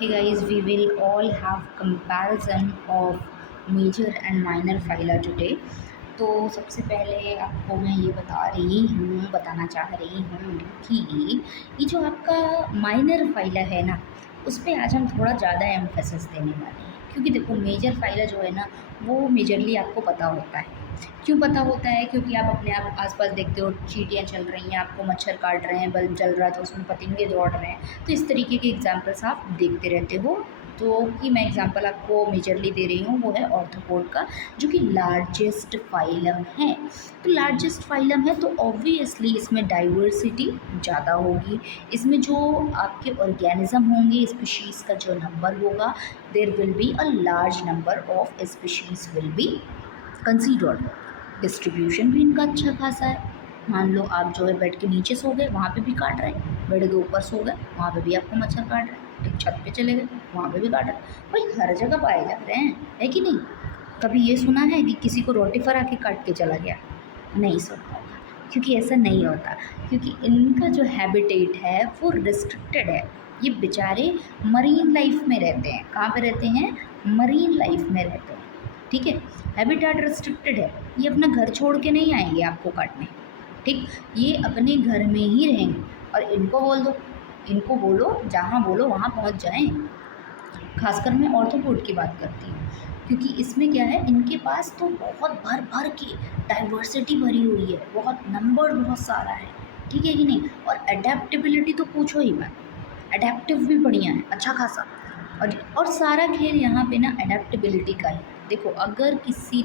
Hey guys, we will all have comparison of major and minor phyla today. तो सबसे पहले आपको मैं ये बताना चाह रही हूँ कि ये जो आपका माइनर फाइला है ना, उस पे आज हम थोड़ा ज़्यादा एम्फेसिस देने वाले हैं। क्योंकि देखो मेजर फाइला जो है ना, वो मेजरली आपको पता होता है। क्यों पता होता है? क्योंकि आप अपने आप आसपास देखते हो, चींटियाँ चल रही हैं, आपको मच्छर काट रहे हैं, बल्ब जल रहा है तो उसमें पतंगे दौड़ रहे हैं। तो इस तरीके के एग्जाम्पल्स आप देखते रहते हो। तो कि मैं एग्जांपल आपको मेजरली दे रही हूँ, वो है ऑर्थ्रोपोड का, जो कि लार्जेस्ट फाइलम है। तो लार्जेस्ट फाइलम है तो ऑब्वियसली इसमें डाइवर्सिटी ज़्यादा होगी। इसमें जो आपके ऑर्गेनिज्म होंगे, स्पीशीज़ का जो नंबर होगा, there will be a large number of species will be considered. Distribution भी इनका अच्छा खासा है। मान लो आप जो है बेड के नीचे सो गए, वहाँ पे भी काट रहे हैं। बेड के ऊपर सो गए, वहाँ पे भी आपको मच्छर काट रहे हैं। एक छत पे चले गए, वहाँ पे भी काट रहे हैं। भाई हर जगह पाए जा रहे हैं, है कि नहीं? कभी ये सुना है कि किसी को रोटिफर आके काट के चला गया? नहीं सुना होगा, क्योंकि ऐसा नहीं होता। क्योंकि इनका जो हैबिटेट है वो रिस्ट्रिक्टेड है। ये बेचारे मरीन लाइफ में रहते हैं। कहाँ पे रहते हैं? मरीन लाइफ में रहते हैं। ठीक है, हैबिटेट रिस्ट्रिक्टेड है। ये अपना घर छोड़ के नहीं आएंगे आपको काटने। ठीक, ये अपने घर में ही रहेंगे। और इनको बोलो जहाँ बोलो वहाँ पहुँच जाएं। खासकर मैं ऑर्थोपोड की बात करती हूँ, क्योंकि इसमें क्या है, इनके पास तो बहुत भर भर के डाइवर्सिटी भरी हुई है, बहुत नंबर बहुत सारा है। ठीक है कि नहीं? और अडेप्टेबिलिटी तो पूछो ही मत, अडेप्टिव भी बढ़िया है, अच्छा खासा। और सारा खेल यहाँ पे ना अडेप्टेबिलिटी का है। देखो, अगर किसी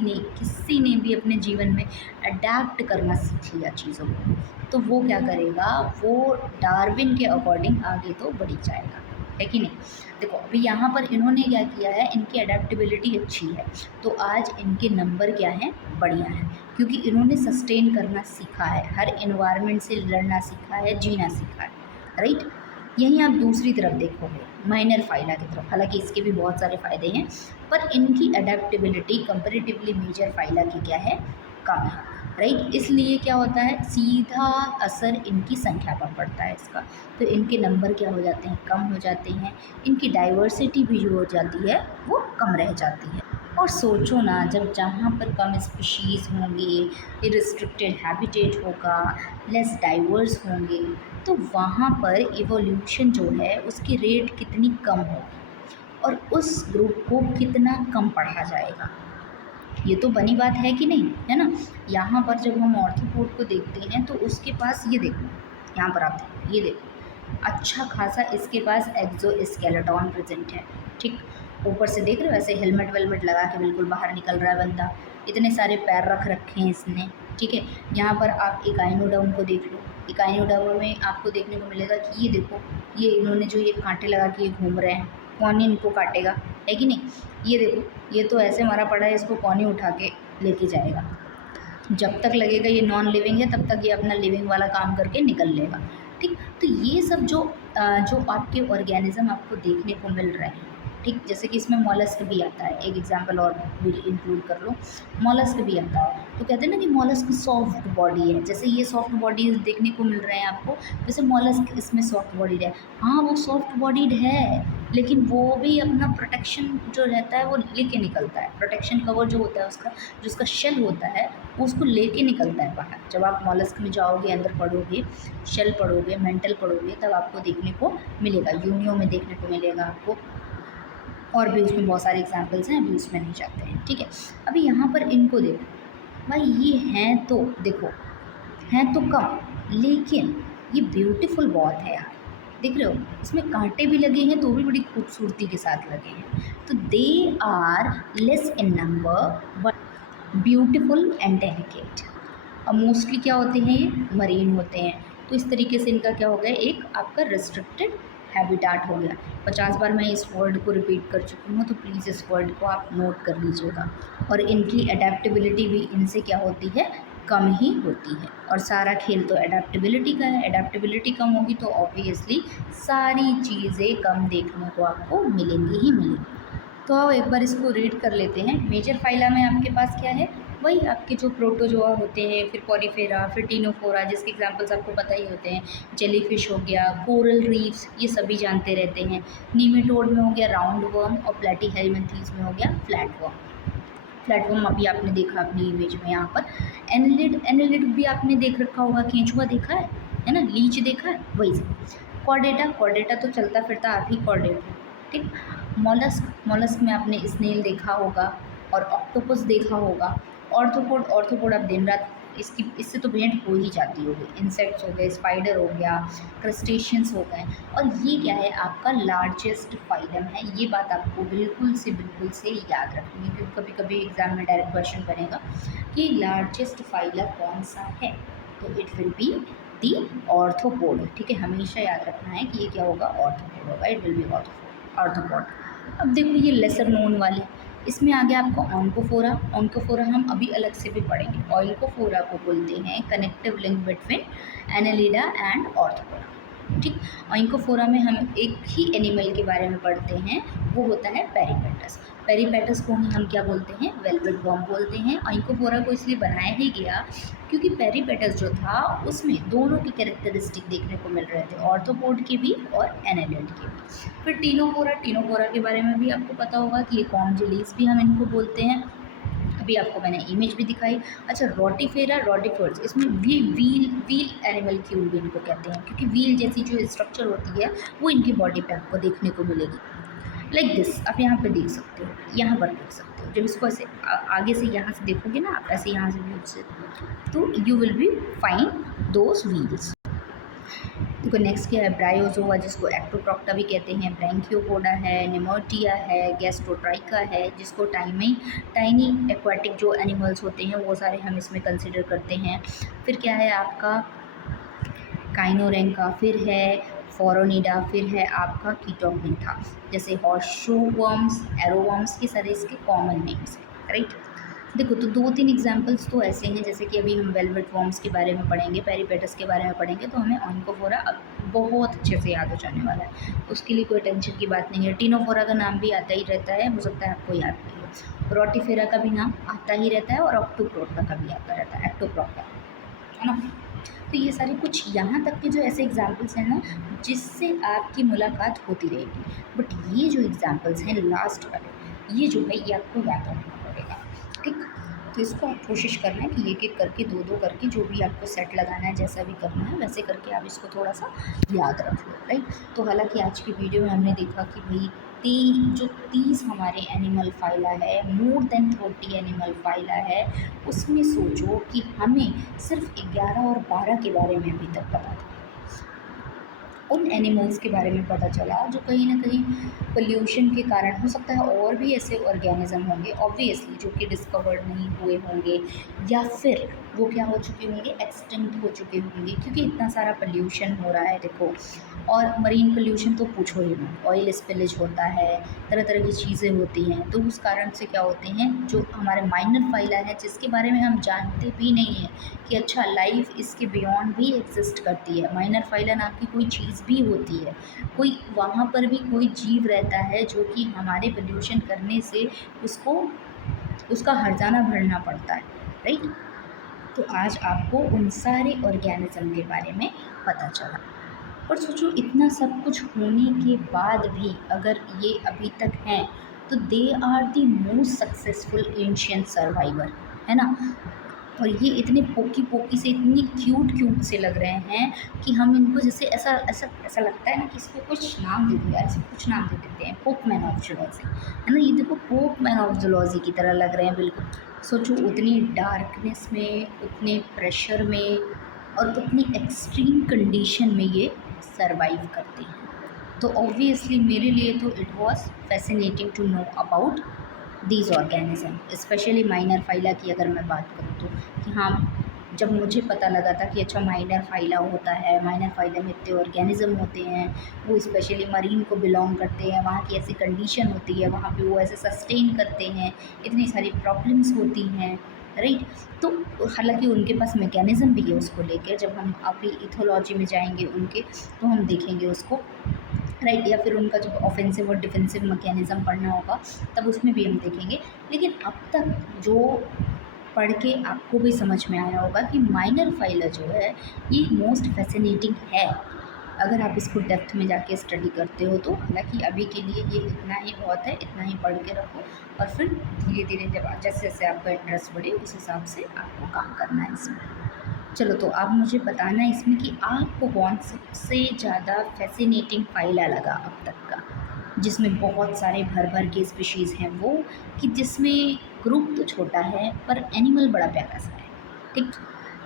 ने भी अपने जीवन में अडेप्ट करना सीख लिया चीज़ों को, तो वो क्या करेगा, वो डार्विन के अकॉर्डिंग आगे तो बढ़ ही जाएगा, है कि नहीं? देखो अभी यहाँ पर इन्होंने क्या किया है, इनकी अडेप्टेबिलिटी अच्छी है, तो आज इनके नंबर क्या हैं, बढ़िया है। क्योंकि इन्होंने सस्टेन करना सीखा है, हर इन्वायरमेंट से लड़ना सीखा है, जीना सीखा है, राइट। यहीं आप दूसरी तरफ देखोगे, माइनर फाइला की तरफ, हालांकि इसके भी बहुत सारे फ़ायदे हैं, पर इनकी अडेप्टेबिलिटी कंपेरेटिवली मेजर फाइला की क्या है, कम है, राइट। इसलिए क्या होता है, सीधा असर इनकी संख्या पर पड़ता है इसका। तो इनके नंबर क्या हो जाते हैं, कम हो जाते हैं। इनकी डाइवर्सिटी भी जो हो जाती है वो कम रह जाती है। और सोचो ना, जब जहाँ पर कम स्पीशीज़ होंगे, रिस्ट्रिक्टेड हैबिटेट होगा, लेस डाइवर्स होंगे, तो वहाँ पर इवोल्यूशन जो है उसकी रेट कितनी कम होगी और उस ग्रुप को कितना कम पढ़ा जाएगा। ये तो बनी बात है कि नहीं, है ना? यहाँ पर जब हम ऑर्थ्रोपोड को देखते हैं तो उसके पास ये देखो, यहाँ पर आप देखो, ये देखो, अच्छा खासा इसके पास एक्सोस्केलेटन प्रेजेंट है। ठीक, ऊपर से देख रहे हो, ऐसे हेलमेट वेलमेट लगा के बिल्कुल बाहर निकल रहा है बंदा। इतने सारे पैर रख रखे हैं इसने। ठीक है, यहाँ पर आप इकाइनोडर्म को देख लो। इकाइनोडर्म में आपको देखने को मिलेगा कि ये देखो, ये इन्होंने जो ये कांटे लगा के घूम रहे हैं, कौन ही इनको काटेगा, है कि नहीं? ये देखो, ये तो ऐसे मारा पड़ा है, इसको कौन ही उठा के लेके जाएगा। जब तक लगेगा ये नॉन लिविंग है, तब तक ये अपना लिविंग वाला काम करके निकल लेगा। ठीक, तो ये सब जो आपके ऑर्गेनिज्म आपको देखने को मिल रहे हैं, ठीक, जैसे कि इसमें मॉलस्क भी आता है। एक एग्जांपल और भी इंक्लूड कर लो, मॉलस्क भी आता है। तो कहते हैं ना कि मॉलस्क सॉफ्ट बॉडी है, जैसे ये सॉफ्ट बॉडी देखने को मिल रहे हैं आपको, वैसे मॉलस्क इसमें सॉफ्ट बॉडीड है। हाँ, वो सॉफ्ट बॉडीड है, लेकिन वो भी अपना प्रोटेक्शन जो रहता है वो लेके निकलता है। प्रोटेक्शन कवर जो होता है उसका, जो उसका शेल होता है, वो उसको लेके निकलता है बाहर। जब आप मॉलस्क में जाओगे, अंदर पढ़ोगे, शेल पढ़ोगे, मेंटल पढ़ोगे, तब आपको देखने को मिलेगा, यूनियो में देखने को मिलेगा आपको। और भी उसमें बहुत सारे एग्जाम्पल्स हैं, अभी उसमें नहीं जाते हैं। ठीक है, अभी यहाँ पर इनको देखो भाई, ये हैं तो देखो, हैं तो कम, लेकिन ये ब्यूटीफुल बहुत है यार। देख रहे हो, इसमें कांटे भी लगे हैं तो भी बड़ी खूबसूरती के साथ लगे हैं। तो they are less in number but beautiful and delicate. अब मोस्टली क्या होते हैं, ये मरीन होते हैं। तो इस तरीके से इनका क्या हो गया, एक आपका रिस्ट्रिक्टेड हैबिटाट हो गया। 50 बार मैं इस वर्ड को रिपीट कर चुकी हूँ, तो प्लीज़ इस वर्ड को आप नोट कर लीजिएगा। और इनकी अडेप्टेबिलिटी भी इनसे क्या होती है, कम ही होती है। और सारा खेल तो अडेप्टेबिलिटी का है। अडेप्टेबिलिटी कम होगी तो ऑब्वियसली सारी चीज़ें कम देखने को आपको मिलेंगी ही मिलेंगी। तो आओ एक बार इसको रीड कर लेते हैं। मेजर फाइला में आपके पास क्या है, वही आपके जो प्रोटोजोआ होते हैं, फिर पॉरीफेरा, फिर टिनोफोरा, जिसके एग्जांपल्स आपको पता ही होते हैं। जेलीफिश हो गया, कोरल रीफ्स, ये सभी जानते रहते हैं। नीमेटोड में हो गया राउंड वर्म, और प्लेटीहेल्मिन्थीज में हो गया फ्लैट वर्म। फ्लैट वर्म अभी आपने देखा अपनी इमेज में यहाँ पर। एनालिड, एनालिड भी आपने देख रखा होगा, केंचुआ देखा है ना, लीच देखा है, वही से। कॉर्डेटा, कॉर्डेटा तो चलता फिरता आप ही कॉर्डेट है, ठीक। मॉलस्क, मॉलस्क में आपने स्नेल देखा होगा और ऑक्टोपस देखा होगा। ऑर्थ्रोपोड, ऑर्थ्रोपोड आप दिन रात इससे तो भेंट हो ही जाती होगी। इंसेक्ट्स हो गए, स्पाइडर हो गया, क्रस्टेशियंस हो गए। और ये क्या है, आपका लार्जेस्ट फाइलम है। ये बात आपको बिल्कुल से याद रखनी है, क्योंकि कभी कभी एग्जाम में डायरेक्ट क्वेश्चन बनेगा कि लार्जेस्ट फाइलम कौन सा है, तो it will be the arthropod, ठीक है। हमेशा याद रखना है कि ये क्या होगा, ऑर्थ्रोपोड होगा, इट विल बी ऑर्थ्रोपोड। अब देखो ये लेसर नोन वाले, इसमें आ गया आपका ऑन्कोफोरा। ऑन्कोफोरा हम अभी अलग से भी पढ़ेंगे। ऑन्कोफोरा को बोलते हैं connective link between Annelida and Arthropoda, ठीक। ऑन्कोफोरा में हम एक ही एनिमल के बारे में पढ़ते हैं, वो होता है पेरीपेटस। पेरीपेटस को ही हम क्या बोलते हैं, वेलवेट वर्म बोलते हैं। ऑन्कोफोरा को इसलिए बनाया ही गया क्योंकि पेरीपेटस जो था उसमें दोनों की कैरेक्टरिस्टिक देखने को मिल रहे थे, ऑर्थ्रोपोड के भी और एनालिड के भी। फिर टिनोफोरा, टिनोफोरा के बारे में भी आपको पता होगा कि ये कॉन्जिलीज भी हम इनको बोलते हैं, अभी आपको मैंने इमेज भी दिखाई। अच्छा, रोटिफेरा, रोटिफर्स, इसमें भी व्हील एनिमल क्यूब भी इनको कहते हैं, क्योंकि व्हील जैसी जो स्ट्रक्चर होती है वो इनकी बॉडी पे आपको देखने को मिलेगी। लाइक दिस, आप यहाँ पे देख सकते हो, यहाँ पर देख सकते हो। जब इसको ऐसे आगे से यहाँ से देखोगे ना आप, ऐसे यहाँ से व्यू से, तो you will be find those wheels. देखो नेक्स्ट क्या है, ब्रायोजोआ, जिसको एक्टोप्रोक्टा भी कहते हैं, ब्रैंकियोपोडा है, निमोटिया है, गैस्ट्रोट्राइका है, जिसको टाइनी एक्वाटिक जो एनिमल्स होते हैं वो सारे हम इसमें कंसिडर करते हैं। फिर क्या है आपका काइनोरेंका, फिर है फोरोनिडा, फिर है आपका कीटोग्निथा, जैसे हॉर्सशू वर्म्स, एरोवर्म्स, ये सारे इसके कॉमन नेम्स हैं, राइट। देखो तो 2-3 एग्जांपल्स तो ऐसे हैं, जैसे कि अभी हम वेलवेट वर्म्स के बारे में पढ़ेंगे, पेरीपेटस के बारे में पढ़ेंगे, तो हमें ऑन्कोफोरा अब बहुत अच्छे से याद हो जाने वाला है, उसके लिए कोई टेंशन की बात नहीं है। टिनोफोरा का नाम भी आता ही रहता है, हो सकता है आपको याद नहीं हो। रोटिफेरा का भी नाम आता ही रहता है, और ऑक्टोप्रोक्टा का भी आता रहता है, एक्टोप्रोक्टा, है ना। तो ये सारे कुछ यहाँ तक के जो ऐसे एग्जाम्पल्स हैं ना, जिससे आपकी मुलाकात होती रहेगी। बट ये जो एग्जाम्पल्स हैं लास्ट वाले, ये जो है ये आपको याद रखना पड़ेगा, ठीक। तो इसको आप कोशिश करना है कि एक एक करके, दो दो करके, जो भी आपको सेट लगाना है, जैसा भी करना है वैसे करके आप इसको थोड़ा सा याद रख लो, राइट। तो हालांकि आज की वीडियो में हमने देखा कि भाई जो 30 हमारे एनिमल फाइला है, मोर देन 30 एनिमल फाइला है, उसमें सोचो कि हमें सिर्फ 11 और 12 के बारे में अभी तक पता था। उन एनिमल्स के बारे में पता चला जो कहीं ना कहीं पोल्यूशन के कारण, हो सकता है और भी ऐसे ऑर्गेनिज्म होंगे ऑब्वियसली जो कि डिस्कवर्ड नहीं हुए होंगे, या फिर वो क्या हो चुके होंगे, एक्सटिंक्ट हो चुके होंगे, क्योंकि इतना सारा पोल्यूशन हो रहा है देखो। और मरीन पोल्यूशन तो पूछो ही मत, ऑयल स्पिलेज होता है, तरह तरह की चीज़ें होती हैं, तो उस कारण से क्या होते हैं, जो हमारे माइनर फाइला है जिसके बारे में हम जानते भी नहीं हैं कि अच्छा लाइफ इसके बियॉन्ड भी एग्जिस्ट करती है, माइनर फाइला नाम की कोई चीज़ भी होती है, कोई वहाँ पर भी कोई जीव रहता है जो कि हमारे पोल्यूशन करने से उसको उसका हर्जाना भरना पड़ता है, राइट। तो आज आपको उन सारे ऑर्गेनिज्म के बारे में पता चला। और सोचो इतना सब कुछ होने के बाद भी अगर ये अभी तक हैं, तो they are the most successful ancient survivor, है ना। और ये इतने पोकी पोकी से, इतनी क्यूट से लग रहे हैं कि हम इनको जैसे ऐसा ऐसा ऐसा लगता है ना कि इसको कुछ नाम दे दिया, ऐसे कुछ नाम दे देते हैं, पोप मैन ऑफ जूलॉजी, है ना। ये देखो पोप मैन ऑफ जूलॉजी की तरह लग रहे हैं बिल्कुल। सोचो उतनी डार्कनेस में, उतने प्रेशर में, और उतनी एक्सट्रीम कंडीशन में ये सरवाइव करते हैं। तो ऑब्वियसली मेरे लिए तो it was fascinating to know about these organism, specially minor phyla की अगर मैं बात करूँ तो, कि हाँ जब मुझे पता लगा था कि अच्छा माइनर फाइला होता है, माइनर फाइला में इतने ऑर्गेनिज्म होते हैं, वो स्पेशली मरीन को बिलोंग करते हैं, वहाँ की ऐसी कंडीशन होती है, वहाँ पे वो ऐसे सस्टेन करते हैं, इतनी सारी प्रॉब्लम्स होती हैं, राइट। तो हालांकि उनके पास मैकेनिज़्म भी है उसको लेकर, जब हम अभी इथोलॉजी में जाएंगे उनके तो हम देखेंगे उसको, राइट। या फिर उनका जब ऑफेंसिव और डिफेंसिव मैकेनिज़्म पढ़ना होगा तब उसमें भी हम देखेंगे। लेकिन अब तक जो पढ़ के आपको भी समझ में आया होगा कि माइनर फाइला जो है ये मोस्ट फैसिनेटिंग है, अगर आप इसको डेप्थ में जाके स्टडी करते हो तो। हालांकि अभी के लिए ये इतना ही बहुत है, इतना ही पढ़ के रखो और फिर धीरे धीरे जब जैसे जैसे आपका इंटरेस्ट बढ़े उस हिसाब से आपको काम करना है इसमें। चलो, तो आप मुझे बताना है इसमें कि आपको कौन सबसे ज़्यादा फैसिनेटिंग फाइला लगा अब तक का, जिसमें बहुत सारे भर भर के स्पीशीज़ हैं वो, कि जिसमें ग्रुप तो छोटा है पर एनिमल बड़ा प्यारा सा है। ठीक,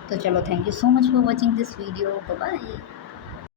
तो चलो, thank you so much for watching this video, bye bye.